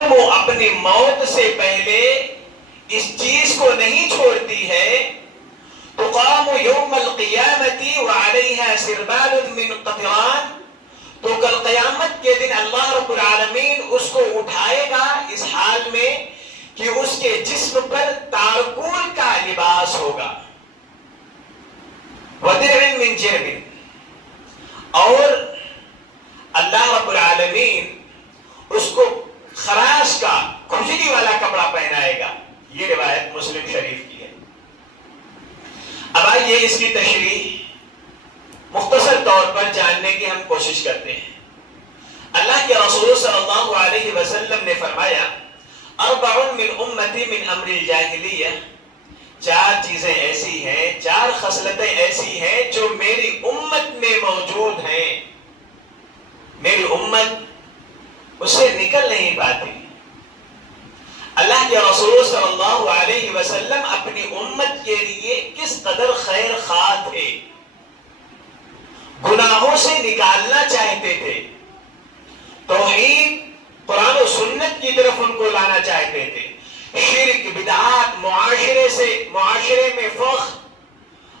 وہ اپنی موت سے پہلے اس چیز کو نہیں چھوڑتی ہے تقام یوم القیامت وعلیہا سربال من قطران، تو کل قیامت کے دن اللہ رب العالمین اس کو اٹھائے گا اس حال میں کہ اس کے جسم پر تارکول کا لباس ہوگا، ودرع من جرب، اور اللہ رب العالمین اس کو خراش کا کھجلی والا کپڑا پہنائے گا۔ یہ روایت مسلم شریف کی ہے۔ اب آئیے اس کی تشریح مختصر طور پر جاننے کی ہم کوشش کرتے ہیں۔ اللہ کے رسول صلی اللہ علیہ وسلم نے فرمایا اربع من امتی من امر الجاہلیہ، چار چیزیں ایسی ہیں، چار خصلتیں ایسی ہیں جو میری امت میں موجود ہیں، میری امت اس سے نکل نہیں پاتی۔ اللہ کے رسول صلی اللہ علیہ وسلم اپنی امت کے لیے کس قدر خیر خواہ تھے، گناہوں سے نکالنا چاہتے تھے، توحید قرآن و سنت کی طرف ان کو لانا چاہتے تھے، شرک بدعات معاشرے میں فخر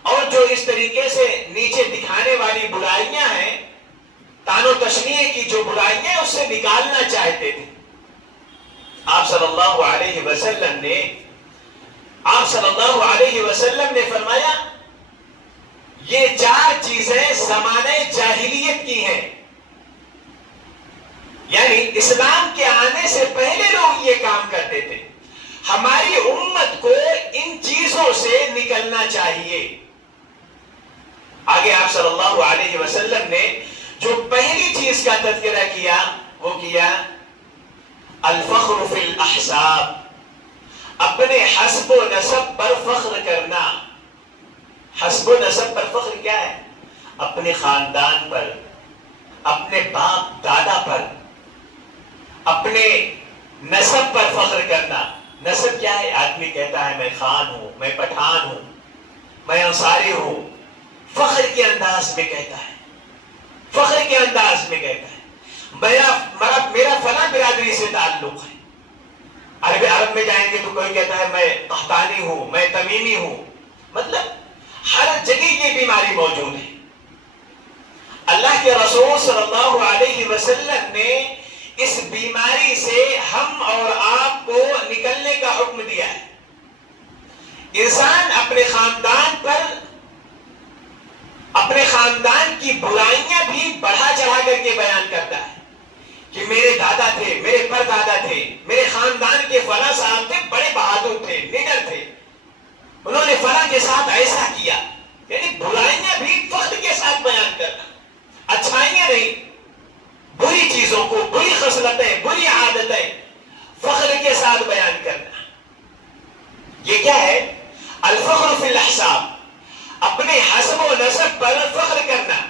اور جو اس طریقے سے نیچے دکھانے والی برائیاں ہیں، تان و تشنیع کی جو برائیاں اس سے نکالنا چاہتے تھے۔ آپ صلی اللہ علیہ وسلم نے فرمایا یہ چار چیزیں زمانے جاہلیت کی ہیں، یعنی اسلام کے آنے سے پہلے لوگ یہ کام کرتے تھے، ہماری امت کو ان چیزوں سے نکلنا چاہیے۔ آگے آپ صلی اللہ علیہ وسلم نے جو پہلی چیز کا تذکرہ کیا وہ کیا الفخر فی الاحساب، اپنے حسب و نسب پر فخر کرنا۔ حسب و نسب پر فخر کیا ہے؟ اپنے خاندان پر، اپنے باپ دادا پر، اپنے نسب پر فخر کرنا۔ نسب کیا ہے؟ آدمی کہتا ہے میں خان ہوں، میں پٹھان ہوں، میں انصاری ہوں، فخر کے انداز میں کہتا ہے، فخر کے انداز میں کہتا ہے میرا فلاں برادری سے تعلق ہے۔ عرب میں جائیں گے تو کوئی کہتا ہے میں قحطانی ہوں، میں تمیمی ہوں، مطلب ہر جگہ یہ بیماری موجود ہے۔ اللہ کے رسول صلی اللہ علیہ وسلم نے اس بیماری سے ہم اور آپ کو نکلنے کا حکم دیا ہے۔ انسان اپنے خاندان پر، اپنے خاندان کی برائیاں بھی بڑھا چڑھا کر کے بیان کرتا ہے کہ میرے دادا تھے، میرے پردادا تھے، میرے خاندان کے فلاں صاحب تھے، بڑے بہادر تھے، لیڈر تھے، انہوں نے فلاں کے ساتھ ایسا کیا، یعنی برائیاں بھی فخر کے ساتھ بیان کرنا، اچھائیاں نہیں، بری چیزوں کو، بری خصلتیں، بری عادتیں فخر کے ساتھ بیان کرنا۔ یہ کیا ہے؟ الفخر فی الاحساب، اپنے حسب و نسب پر فخر کرنا۔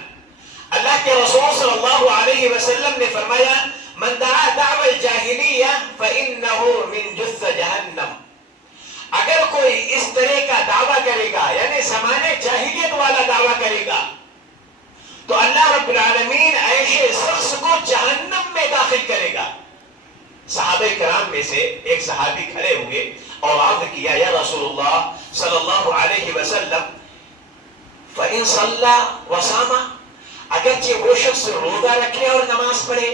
اللہ کے رسول صلی اللہ علیہ وسلم نے فرمایا من دعا دعوى الجاہلیہ فإنہ من جث جہنم، اگر کوئی اس طرح کا دعویٰ کرے گا، یعنی زمانے جاہلیت والا دعویٰ کرے گا، تو اللہ رب العالمین ایسے شخص کو جہنم میں داخل کرے گا۔ صحابہ کرام میں سے ایک صحابی کھڑے ہوئے اور عرض کیا یا رسول اللہ صلی اللہ علیہ وسلم فَإِن صَلَّى وَصَامَ، اگرچہ وہ شخص روزہ رکھے اور نماز پڑھے۔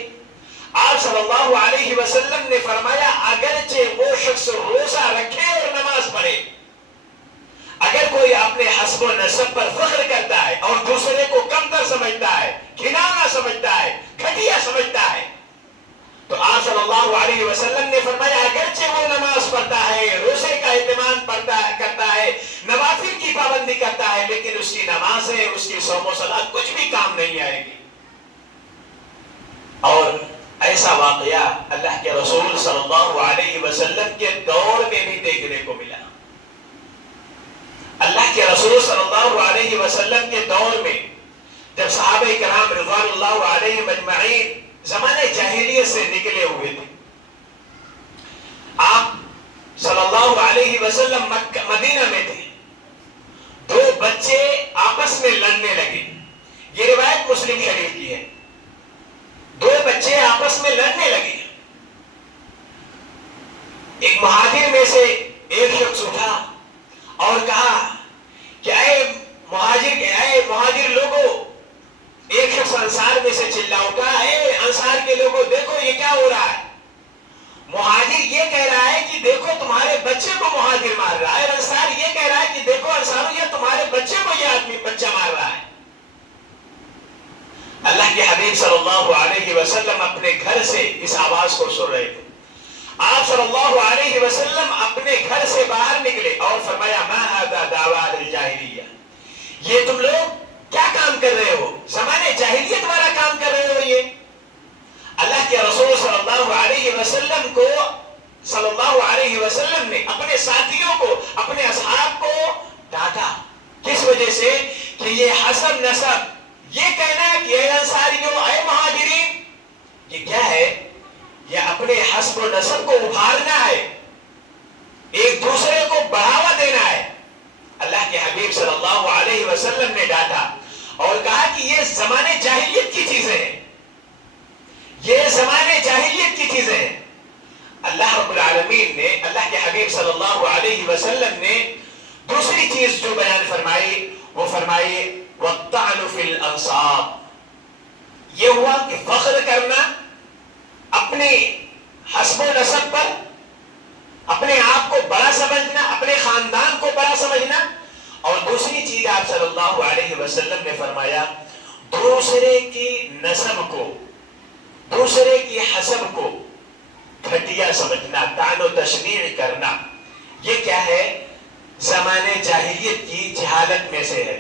آپ صلی اللہ علیہ وسلم نے فرمایا اگرچہ وہ شخص روزہ رکھے اور نماز پڑھے، اگر کوئی اپنے حسب و نسب پر فخر کرتا ہے اور دوسرے کو کمتر سمجھتا ہے، گھناؤنا سمجھتا ہے، گھٹیا سمجھتا ہے، تو آپ صلی اللہ علیہ وسلم نے فرمایا اگرچہ وہ نماز پڑھتا ہے، روزے کا اہتمام کرتا ہے، نوافل کی پابندی کرتا ہے، لیکن اس کی نمازیں، اس کی صوم و صلاۃ کچھ بھی کام نہیں آئے گی۔ اور ایسا واقعہ اللہ کے رسول صلی اللہ علیہ وسلم کے دور میں بھی دیکھنے کو ملا۔ اللہ کے رسول صلی اللہ علیہ وسلم کے دور میں جب صحابہ کرام رضوان اللہ علیہم اجمعین زمانے جاہلیت سے نکلے ہوئے تھے، آپ صلی اللہ علیہ وسلم مدینہ میں تھے، دو بچے آپس میں لڑنے لگے۔ یہ روایت مسلم شریف کی ہے۔ دو بچے آپس میں لڑنے لگے، ایک مہاجر میں سے ایک شخص اٹھا اور کہا کہ اے مہاجر لوگوں، ایک شخص انصار میں سے چلا اٹھا، اے انصار کے لوگوں دیکھو یہ کیا ہو رہا ہے۔ مہاجر یہ کہہ رہا ہے کہ دیکھو تمہارے بچے کو مہاجر مار رہا ہے، اور انصار یہ کہہ رہا ہے کہ دیکھو انصارو یہ تمہارے بچے کو یہ آدمی بچہ مار رہا ہے۔ اللہ کے حبیب صلی اللہ علیہ وسلم اپنے گھر سے اس آواز کو سن رہے تھے۔ آپ صلی اللہ علیہ وسلم اپنے گھر سے باہر نکلے اور فرمایا ما ھذا دعویٰ الجاہلیہ، یہ تم لوگ کیا کام کر رہے ہو؟ زمانے جاہلیت والا کام کر رہے ہو۔ یہ اللہ کے رسول صلی اللہ علیہ وسلم نے اپنے ساتھیوں کو، اپنے اصحاب کو ڈانٹا، کس وجہ سے کہ یہ حسب نسب، یہ کہنا کہ اے انصاریوں، اے مہاجرین، یہ کیا ہے؟ یہ اپنے حسب و نسب کو ابھارنا ہے، ایک دوسرے کو بڑھاوا دینا ہے۔ اللہ کے حبیب صلی اللہ علیہ وسلم نے ڈانٹا اور کہا کہ یہ زمانے جاہلیت کی چیزیں ہیں، یہ زمانے جاہلیت کی چیزیں ہیں۔ اللہ رب العالمین نے، اللہ کے حبیب صلی اللہ علیہ وسلم نے دوسری چیز جو بیان فرمائی، وہ فرمائی وَالطَّعْنُ فِي الْأَنْصَابِ، یہ ہوا کہ فخر کرنا اپنے حسب و نسب پر، اپنے آپ کو بڑا سمجھنا، اپنے خاندان کو بڑا سمجھنا۔ اور دوسری چیز آپ صلی اللہ علیہ وسلم نے فرمایا دوسرے کی نسب کو، دوسرے کی حسب کو گھٹیا سمجھنا، طعن و تشنیع کرنا۔ یہ کیا ہے؟ زمانے جاہلیت کی جہالت میں سے ہے۔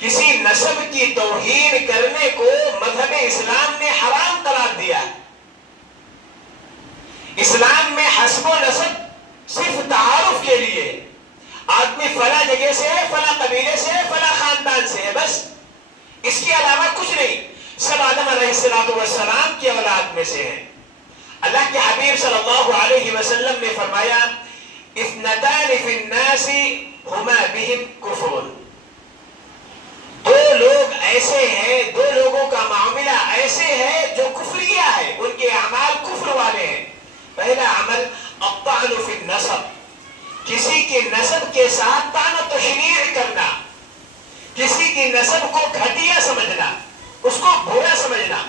کسی نسب کی توہین کرنے کو مذہب اسلام نے حرام قرار دیا ہے۔ اسلام میں حسب و نسب صرف تعارف کے لیے، آدمی فلاں جگہ سے ہے، فلاں قبیلے سے ہے، فلاں خاندان سے ہے، بس اس کے علاوہ کچھ نہیں۔ سب آدم علیہ السلام کی اولاد میں سے ہیں۔ اللہ کے حبیب صلی اللہ علیہ وسلم نے فرمایا اثنتان فی الناس ہما بہم کفر، دو لوگ ایسے ہیں، دو لوگوں کا معاملہ ایسے ہے جو کفریہ ہے، ان کے اعمال کفر والے ہیں۔ پہلا عمل الطعن فی النسب، کسی کے نسب کے ساتھ طعن و تشنیع کرنا، کسی کی نسب کو گھٹیا سمجھنا، اس کو برا سمجھنا۔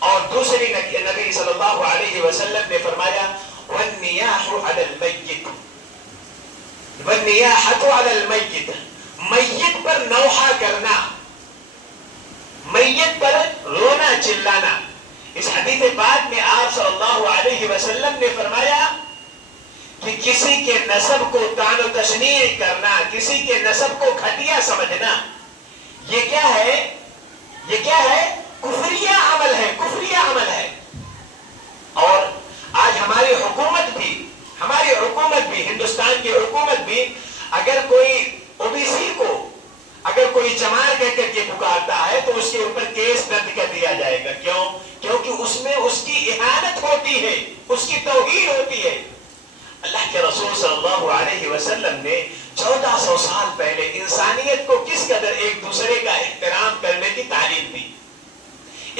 اور دوسری نبی صلی اللہ علیہ وسلم نے فرمایا والنیاح علی المیت، والنیاحۃ علی المیت، میت پر نوحہ کرنا، میت پر رونا چلانا۔ اس حدیث پاک میں آپ صلی اللہ علیہ وسلم نے فرمایا کہ کسی کے نسب کو طعن و تشنیع کرنا، کسی کے نسب کو گھٹیا سمجھنا، یہ کیا ہے؟ یہ کیا ہے؟ کفریہ عمل ہے، کفریہ عمل ہے۔ اور آج ہماری حکومت بھی ہندوستان کی حکومت بھی اگر کوئی او بی سی کو اگر کوئی چمار کہہ کر کے پکارتا ہے تو اس کے اوپر کیس درج کر دیا جائے گا۔ کیوں؟ کیونکہ اس میں اس کی اہانت ہوتی ہے، اس کی توہین ہوتی ہے۔ اللہ کے رسول صلی اللہ علیہ وسلم نے 1400 سال پہلے انسانیت کو کس قدر ایک دوسرے کا احترام کرنے کی تعلیم دی،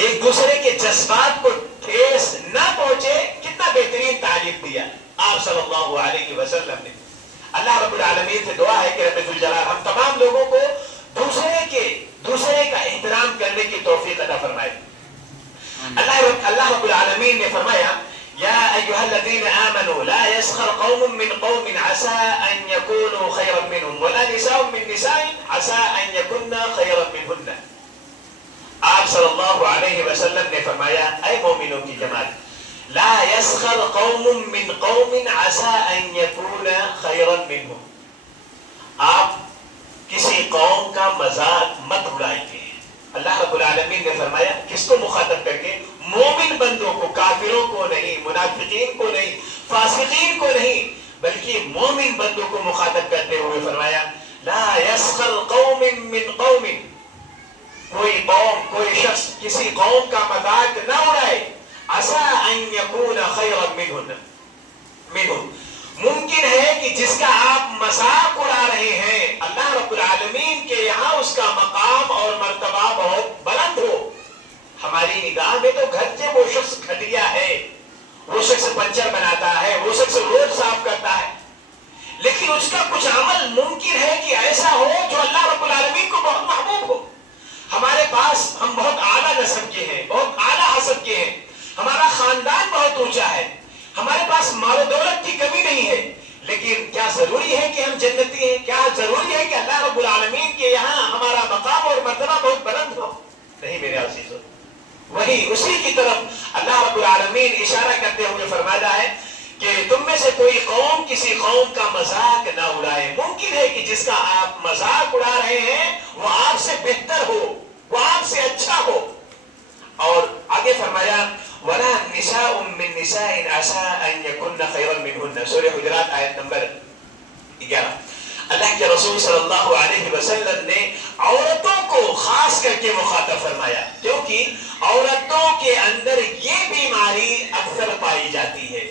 ایک دوسرے کے جذبات کو ٹھیس نہ پہنچے، کتنا بہترین تعلیم دیا آپ صلی اللہ علیہ وسلم نے۔ اللہ رب العالمین سے دعا ہے کہ رب ذوالجلال ہم تمام لوگوں کو دوسرے کا احترام کرنے کی توفیق عطا فرمائے۔ اللہ رب العالمین نے فرمایا یا ایھا الذین آمنوا لا یسخر قوم من قوم عسى ان یکونوا خیرا منهم ولا نساء من نساء عسى ان یکن خیرا منهن۔ آپ صلی اللہ علیہ وسلم نے فرمایا اے مومنوں کی جماعت، لا یسخر قوم من قوم عسى ان یکون خیرا منهم، آپ کسی قوم کا مذاق مت اڑائیے۔ اللہ رب العالمین نے فرمایا کس کو مخاطب کر کے؟ مومن بندوں کو، کافروں کو نہیں، منافقین کو نہیں، فاسقین کو نہیں، بلکہ مومن بندوں کو مخاطب کرتے ہوئے فرمایا لا یسخر قوم من قوم، کوئی قوم، کوئی شخص کسی قوم کا مذاق نہ اڑائے، عسى ان یکون خیرا منہم، ممکن ہے کہ جس کا آپ مذاق اڑا رہے ہیں اللہ رب العالمین کے یہاں اس کا مقام اور مرتبہ بہت بلند ہو۔ ہماری نگاہ میں تو گھر سے وہ شخص گھٹیا ہے، وہ شخص پنچر بناتا ہے، وہ شخص روڈ ہمارے پاس مال و دولت کی کمی نہیں ہے، لیکن کیا ضروری ہے کہ ہم جنتی ہیں؟ کیا ضروری ہے کہ اللہ رب العالمین کے یہاں ہمارا مقام اور مرتبہ بہت بلند ہو؟ نہیں میرے عزیزو، وہی اسی کی طرف اللہ رب العالمین اشارہ کرتے ہوئے فرماتا ہے کہ تم میں سے کوئی قوم کسی قوم کا مذاق نہ اڑائے۔ ممکن ہے کہ جس کا آپ مذاق اڑا رہے ہیں وہ آپ سے بہتر ہو، وہ آپ سے اچھا ہو۔ اور آگے فرمایا وَلَا نِسَاءٌ مِّن نِسَاءٍ عَسَىٰ أَن يَكُنَّ خَيْرًا مِّنْهُنَّ، سورہ حجرات آیت نمبر 11۔ اللہ کے رسول صلی اللہ علیہ وسلم نے عورتوں کو خاص کر کے مخاطب فرمایا، کیونکہ عورتوں کے اندر یہ بیماری اکثر پائی جاتی ہے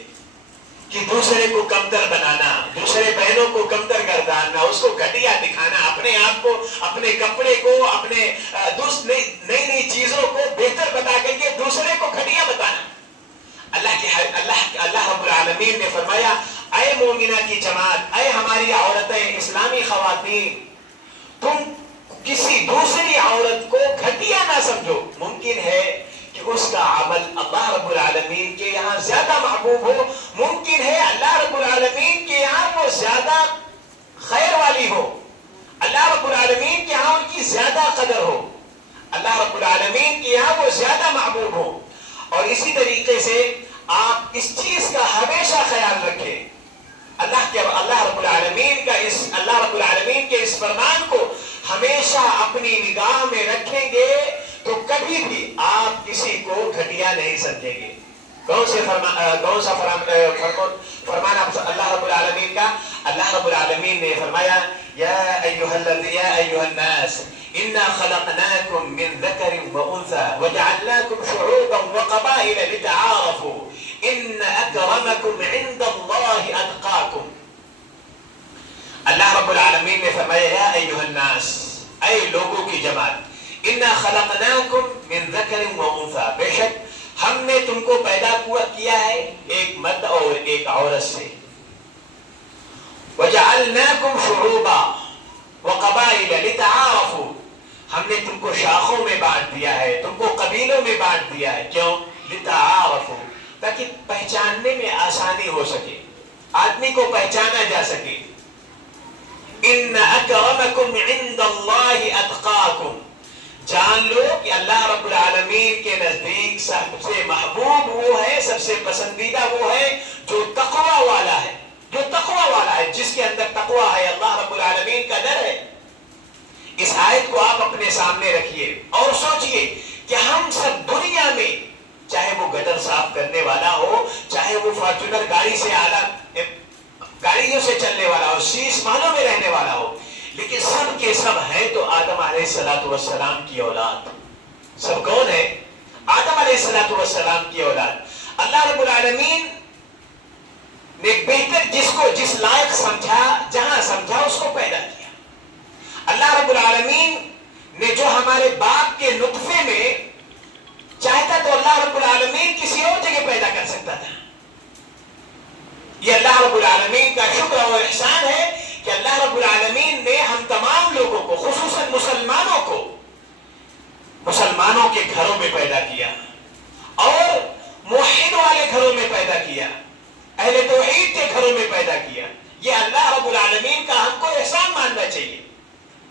کہ دوسرے کو کمتر بنانا، دوسرے بہنوں کو کمتر گرداننا، اس کو گھٹیا دکھانا، اپنے آپ کو، اپنے کپڑے کو، اپنے نئی نئی چیزوں کو بہتر بتا کر کے دوسرے کو گھٹیا بتانا۔ اللہ رب العالمین نے فرمایا اے مومنہ کی جماعت، اے ہماری عورتیں، اسلامی خواتین، تم کسی دوسری عورت کو گھٹیا نہ سمجھو۔ ممکن ہے کہ اس کا عمل اللہ رب العالمین کے یہاں زیادہ محبوب ہو، ممکن ہے اللہ رب العالمین کے یہاں وہ زیادہ خیر والی ہو، اللہ رب العالمین کے یہاں ان کی زیادہ قدر ہو، اللہ رب العالمین کے یہاں وہ زیادہ محبوب ہو۔ اور اسی طریقے سے آپ اس چیز کا ہمیشہ خیال رکھیں، اللہ رب العالمین کے اس فرمان کو ہمیشہ اپنی نگاہ میں رکھیں گے تو کبھی بھی آپ کسی کو گھٹیا نہیں سمجھیں گے۔ کون سا فرمان اللہ رب العالمین کا؟ اللہ رب العالمین نے فرمایا یا ایھا الناس انا خلقناکم من ذکر وانثى وجعلناکم شعوبا وقبائل لتعارفوا ان اکرمکم عند اللہ اتقاکم۔ اللہ رب العالمین نے فرمایا یا ایھا الناس، اے لوگوں کی جماعت، انا خلقناکم من ذکر وانثى، بے شک ہم نے تم کو پیدا کیا ہے ایک مرد اور ایک عورت سے، وجعلناکم شعوبا وقبائل لتعارفوا، ہم نے تم کو شاخوں میں بانٹ دیا ہے، تم کو قبیلوں میں بانٹ دیا ہے، کیوں؟ لتعارفوا، تاکہ پہچاننے میں آسانی ہو سکے، آدمی کو پہچانا جا سکے۔ ان اکرمکم عند اللہ اتقاکم، جان لو کہ اللہ رب العالمین کے نزدیک سب سے محبوب وہ ہے، سب سے پسندیدہ وہ ہے جو تقوی والا ہے، جو تقوی والا ہے، جس کے اندر تقوی ہے، اللہ رب العالمین کا ڈر ہے۔ اس آیت کو آپ اپنے سامنے رکھیے اور سوچئے کہ ہم سب دنیا میں، چاہے وہ گٹر صاف کرنے والا ہو، چاہے وہ فارچونر گاڑی سے اعلیٰ گاڑیوں سے چلنے والا ہو، شیش مالوں میں رہنے والا ہو، لیکن سب کے سب ہیں تو آدم علیہ السلام کی اولاد۔ سب کون ہے؟ آدم علیہ السلام کی اولاد۔ اللہ رب العالمین نے بہتر جس لائق سمجھا، جہاں سمجھا اس کو پیدا کیا۔ اللہ رب العالمین نے جو ہمارے باپ کے نطفے میں چاہتا تو اللہ رب العالمین کسی اور جگہ پیدا کر سکتا تھا۔ یہ اللہ رب العالمین کا شکر اور احسان ہے کہ اللہ رب العالمین نے ہم تمام لوگوں کو، خصوصاً مسلمانوں کو، مسلمانوں کے گھروں میں پیدا کیا اور موحد والے گھروں میں پیدا کیا، اہل توحید کے گھروں میں پیدا کیا۔ یہ اللہ رب العالمین کا ہم کو احسان ماننا چاہیے۔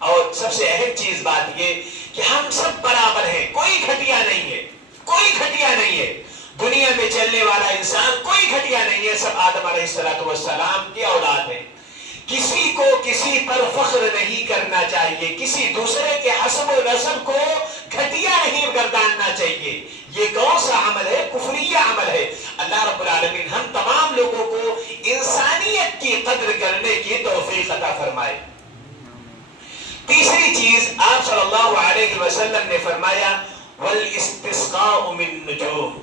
اور سب سے اہم چیز بات یہ کہ ہم سب برابر ہیں، کوئی گھٹیا نہیں ہے، کوئی گھٹیا نہیں ہے۔ دنیا میں چلنے والا انسان کوئی گھٹیا نہیں ہے، سب آدم علیہ السلام کی اولاد ہیں۔ کسی کو کسی پر فخر نہیں کرنا چاہیے، کسی دوسرے کے حسب و نسب کو گھٹیا نہیں گرداننا چاہیے۔ یہ کون سا عمل ہے؟ کفریہ عمل ہے۔ اللہ رب العالمین ہم تمام لوگوں کو انسانیت کی قدر کرنے کی توفیق عطا فرمائے۔ تیسری چیز آپ صلی اللہ علیہ وسلم نے فرمایا والاستسقاء من نجوم،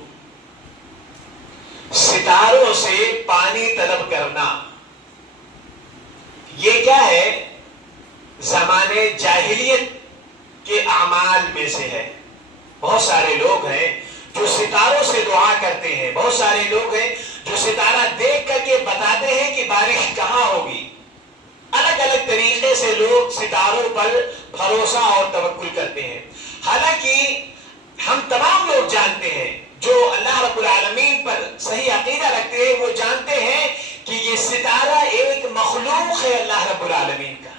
ستاروں سے پانی طلب کرنا۔ یہ کیا ہے؟ زمانے جاہلیت کے اعمال میں سے ہے۔ بہت سارے لوگ ہیں جو ستاروں سے دعا کرتے ہیں، بہت سارے لوگ ہیں جو ستارہ دیکھ کر کے بتاتے ہیں کہ بارش کہاں ہوگی۔ الگ الگ طریقے سے لوگ ستاروں پر بھروسہ اور توکل کرتے ہیں۔ حالانکہ ہم تمام لوگ جانتے ہیں جو اللہ رب العالمین پر صحیح عقیدہ رکھتے ہیں وہ جانتے ہیں کہ یہ ستارہ ایک مخلوق ہے اللہ رب العالمین کا،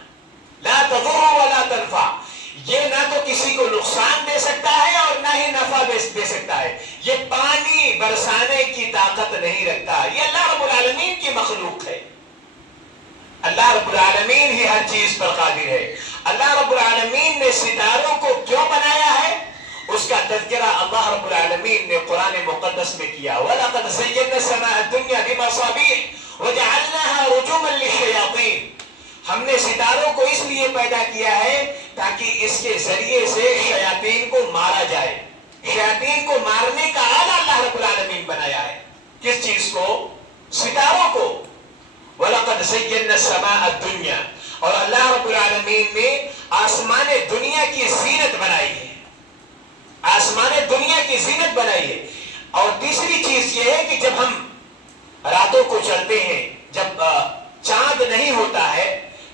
لا تضر ولا تنفع، یہ نہ تو کسی کو نقصان دے سکتا ہے اور نہ ہی نفع دے سکتا ہے، یہ پانی برسانے کی طاقت نہیں رکھتا، یہ اللہ رب العالمین کی مخلوق ہے۔ اللہ رب العالمین ہی ہر چیز پر قادر ہے۔ اللہ رب العالمین نے ستاروں کو کیوں بنایا ہے اس کا تذکرہ اللہ رب العالمین نے قرآن مقدس میں کیا، وَلَقَدْ زَيَّنَّا السَّمَاءَ الدُّنْيَا بِمَصَابِيحَ وَجَعَلْنَاهَا رُجُومًا لِلشَّيَاطِينِ، ہم نے ستاروں کو اس لیے پیدا کیا ہے تاکہ اس کے ذریعے سے شیاطین کو مارا جائے۔ شیاطین کو مارنے کا آلہ اللہ رب العالمین بنایا ہے۔ کس چیز کو؟ ستاروں کو۔ وَلَقَدْ زَيَّنَّا السَّمَاءَ الدُّنْيَا، اور اللہ رب العالمین نے آسمان دنیا کی زینت بنائی ہے، آسمان دنیا کی زینت بنائی ہے۔ اور تیسری چیز یہ ہے کہ جب ہم راتوں کو چلتے ہیں، جب چاند نہیں ہوتا ہے،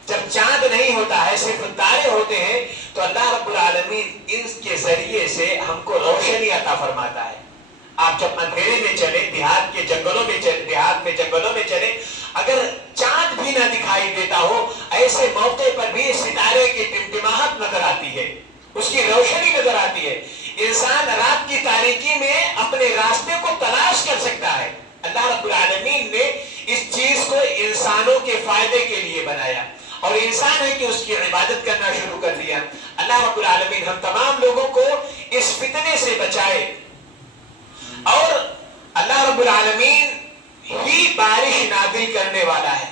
جب چاند نہیں ہوتا ہے صرف تارے ہوتے ہیں، تو اللہ رب العالمین ان کے ذریعے سے ہم کو روشنی عطا فرماتا ہے۔ آپ جب اندھیرے میں چلے، دیہات کے جنگلوں میں چلے، دیہات میں جنگلوں میں چلے، اگر چاند بھی نہ دکھائی دیتا ہو، ایسے موقع پر بھی ستارے کی ٹمٹماہٹ نظر آتی ہے، اس کی روشنی نظر آتی ہے۔ انسان رات کی تاریکی میں اپنے راستے کو تلاش کر سکتا ہے۔ اللہ رب العالمین نے اس چیز کو انسانوں کے فائدے کے لیے بنایا، اور انسان ہے کہ اس کی عبادت کرنا شروع کر دیا۔ اللہ رب العالمین ہم تمام لوگوں کو اس فتنے سے بچائے۔ اور اللہ رب العالمین ہی بارش نازل کرنے والا ہے،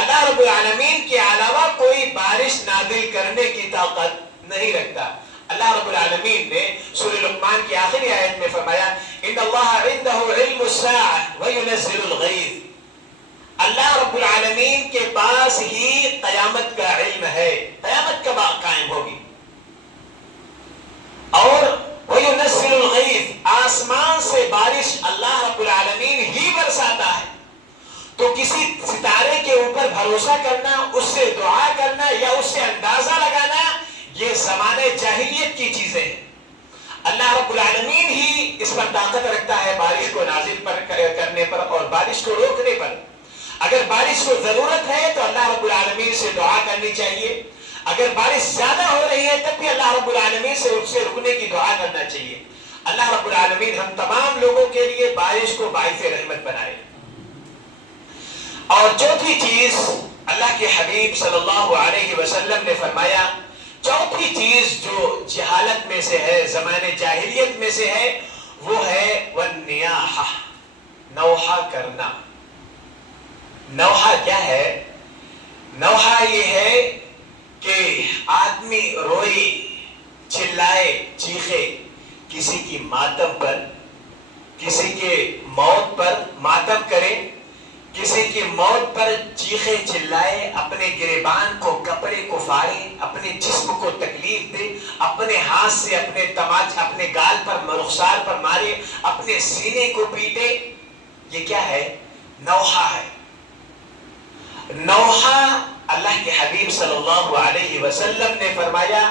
اللہ رب العالمین کے علاوہ کوئی بارش نازل کرنے کی طاقت نہیں رکھتا۔ اللہ رب العالمین نے سورہ لقمان کی آخری آیت میں فرمایا ان اللہ عنده علم الساعة وينزل الغیث، اللہ رب العالمین کے پاس ہی قیامت کا علم ہے، قیامت کب قائم ہوگی، اور وَيُنَزِّلُ الْغَيْثِ، آسمان سے بارش اللہ رب العالمین ہی برساتا ہے۔ تو کسی ستارے کے اوپر بھروسہ کرنا، اس سے دعا کرنا یا اس سے اندازہ لگانا، یہ زمانے جاہلیت کی چیزیں ہیں۔ اللہ رب العالمین ہی اس پر طاقت رکھتا ہے بارش کو نازل کرنے پر اور بارش کو روکنے پر۔ اگر بارش کو ضرورت ہے تو اللہ رب العالمین سے دعا کرنی چاہیے، اگر بارش زیادہ ہو رہی ہے تب بھی اللہ رب العالمین سے اس سے رکنے کی دعا کرنا چاہیے۔ اللہ رب العالمین ہم تمام لوگوں کے لیے بارش کو باعث رحمت بنائے۔ اور چوتھی چیز اللہ کے حبیب صلی اللہ علیہ وسلم نے فرمایا، چوتھی چیز جو جہالت میں سے ہے، زمانے جاہلیت میں سے ہے، وہ ہے والنیاحہ، نوحہ کرنا۔ نوحہ کیا ہے؟ نوحہ یہ ہے کہ آدمی روئے، چلائے، چیخے کسی کی ماتم پر، کسی کے موت پر ماتم کرے، کسی کی موت پر چیخے چلائے، اپنے گریبان کو، کپڑے کو پھاڑے، اپنے جسم کو تکلیف دے، اپنے ہاتھ سے اپنے تماچ اپنے گال پر رخسار پر مارے، اپنے سینے کو پیٹے، یہ کیا ہے؟ نوحہ ہے۔ نوحہ اللہ کے حبیب صلی اللہ علیہ وسلم نے فرمایا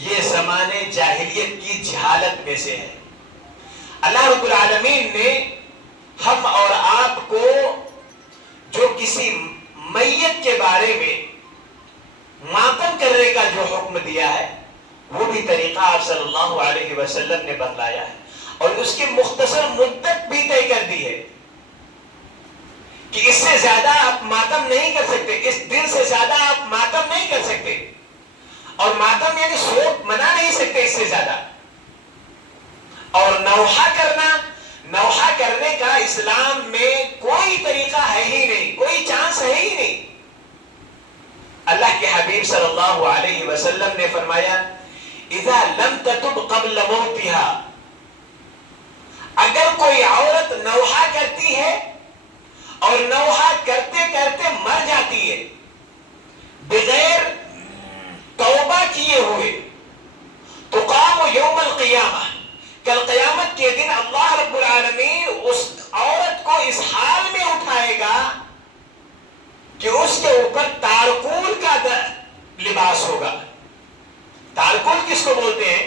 یہ زمانے جاہلیت کی جہالت میں سے ہے۔ اللہ رب العالمین نے ہم اور آپ کو جو کسی میت کے بارے میں ماتم کرنے کا جو حکم دیا ہے، وہ بھی طریقہ آپ صلی اللہ علیہ وسلم نے بتلایا ہے، اور اس کی مختصر مدت بھی طے کر دی ہے کہ اس سے زیادہ آپ ماتم نہیں کر سکتے، اس دن سے زیادہ آپ ماتم نہیں کر سکتے، اور ماتم یعنی سوگ منا نہیں سکتے اس سے زیادہ۔ اور نوحہ کرنا، نوحہ کرنے کا اسلام میں کوئی طریقہ ہے ہی نہیں، کوئی چانس ہے ہی نہیں۔ اللہ کے حبیب صلی اللہ علیہ وسلم نے فرمایا اذا لم تتب قبل موتها، اگر کوئی عورت نوحہ کرتی ہے اور نوحہ کرتے کرتے مر جاتی ہے بغیر توبہ کیے ہوئے، تو قام یوم القیامہ، کل قیامت کے دن اللہ رب العالمین اس عورت کو اس حال میں اٹھائے گا کہ اس کے اوپر تارکول کا لباس ہوگا۔ تارکول کس کو بولتے ہیں؟